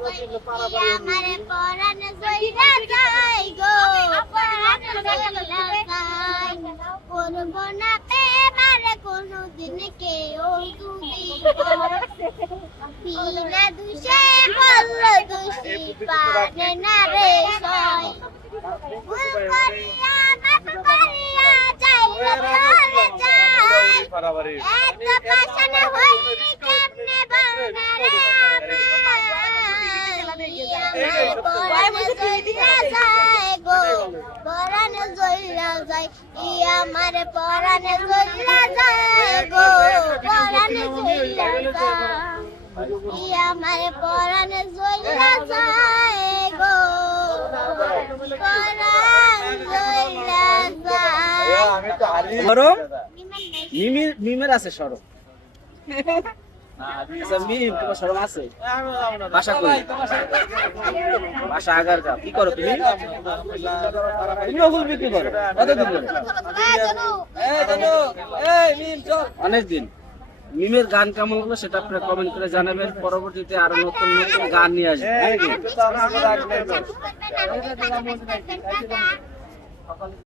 আমারে পরাণ জইরা যাই গো পরাণ জইরা যাই করব না প্রেমার কোনদিন কেউ তুমি বিনা দুষে বলল দোষী পারে না রে সয় ভুল করিয়া মাফ করিয়া যাইরা চলে যাই এত পাশান হইনি কেমনে বলনা রে পরাণ জইলা যায় আমার পরাণ জইলা যায় গো পরাণ জইলা যায় আমার পরাণ জইলা যায় গো পরাণ জইলা যায় মিমের আছে শরম। আচ্ছা মিম, তোমার শরম আছে? বাসা কই? বাসা আগারগাঁও। কি করো তুমি? তুমিও ফুল বিক্রি করো? কতদিন ধরে? অনেকদিন। মিমের গান কেমন হলো সেটা আপনারা কমেন্ট করে জানাবেন। পরবর্তীতে আরো নতুন নতুন গান নিয়ে আসবেন।